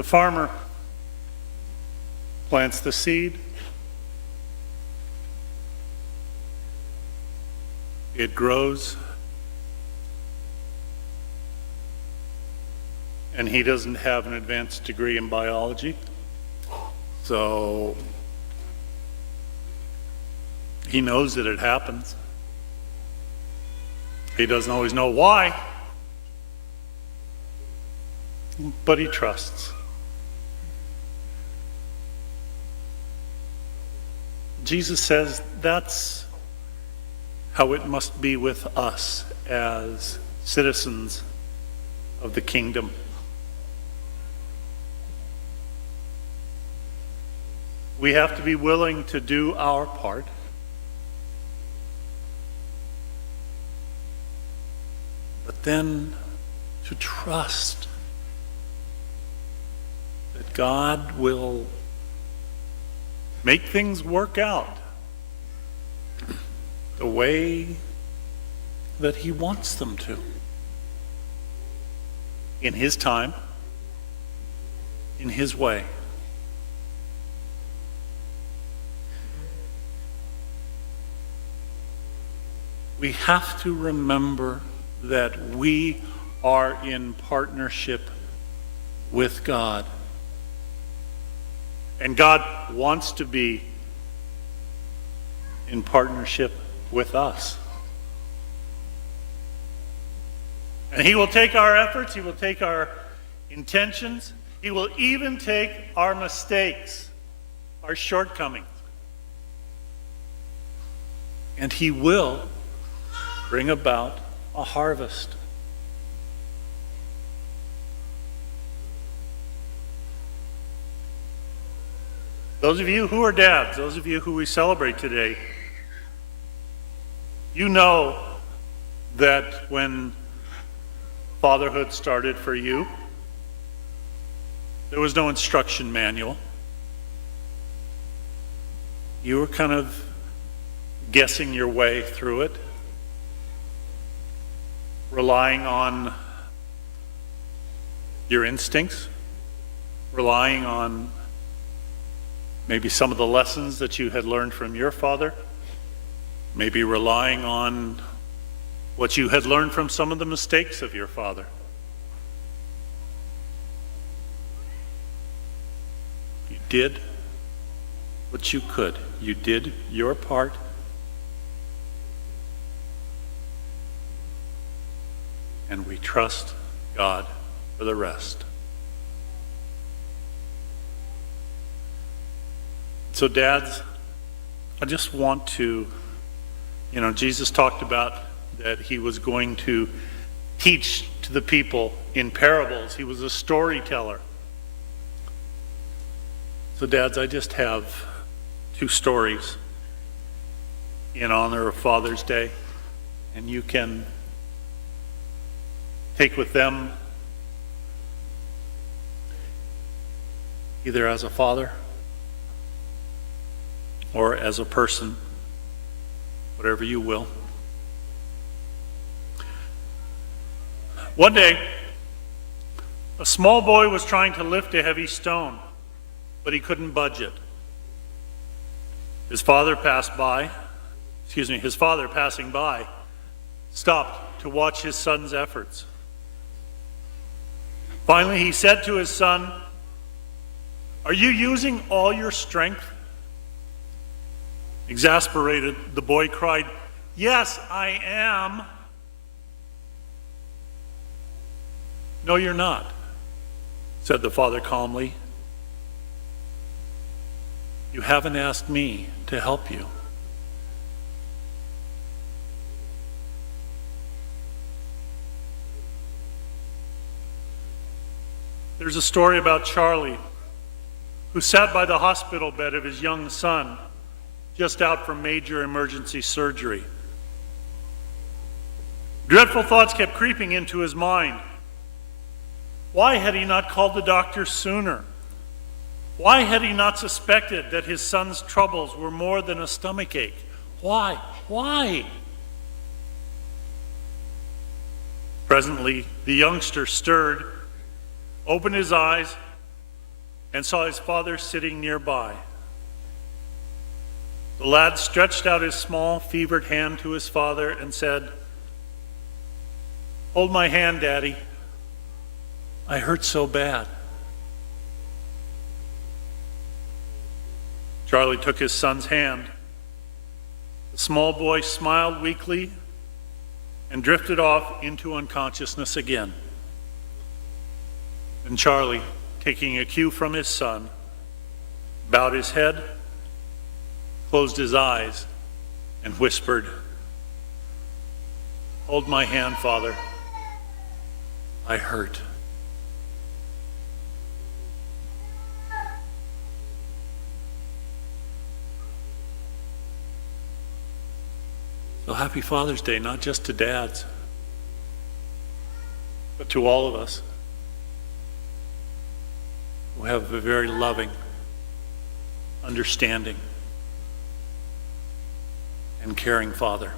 The farmer plants the seed. It grows. And he doesn't have an advanced degree in biology. So he knows that it happens. He doesn't always know why, but he trusts. Jesus says that's how it must be with us as citizens of the kingdom. We have to be willing to do our part. But then to trust that God will make things work out the way that He wants them to. In His time, in His way. We have to remember that we are in partnership with God. And God wants to be in partnership with us. And He will take our efforts, He will take our intentions, He will even take our mistakes, our shortcomings. And He will bring about a harvest. Those of you who are dads, those of you who we celebrate today, you know that when fatherhood started for you, there was no instruction manual. You were kind of guessing your way through it, relying on your instincts, relying on maybe some of the lessons that you had learned from your father, maybe relying on what you had learned from some of the mistakes of your father. You did what you could. You did your part. And we trust God for the rest. So dads, I just want to, Jesus talked about that He was going to teach to the people in parables. He was a storyteller. So dads, I just have 2 stories in honor of Father's Day, and you can take with them either as a father or as a person, whatever you will. One day, a small boy was trying to lift a heavy stone, but he couldn't budge it. His father passing by, stopped to watch his son's efforts. Finally, he said to his son, "Are you using all your strength?" Exasperated, the boy cried, "Yes, I am." "No, you're not," said the father calmly. "You haven't asked me to help you." There's a story about Charlie, who sat by the hospital bed of his young son, just out from major emergency surgery. Dreadful thoughts kept creeping into his mind. Why had he not called the doctor sooner? Why had he not suspected that his son's troubles were more than a stomachache? Why? Presently, the youngster stirred, opened his eyes, and saw his father sitting nearby. The lad stretched out his small, fevered hand to his father and said, "Hold my hand, Daddy. I hurt so bad." Charlie took his son's hand. The small boy smiled weakly and drifted off into unconsciousness again. And Charlie, taking a cue from his son, bowed his head, closed his eyes, and whispered, "Hold my hand, Father. I hurt." So happy Father's Day, not just to dads, but to all of us who have a very loving, understanding, and caring Father.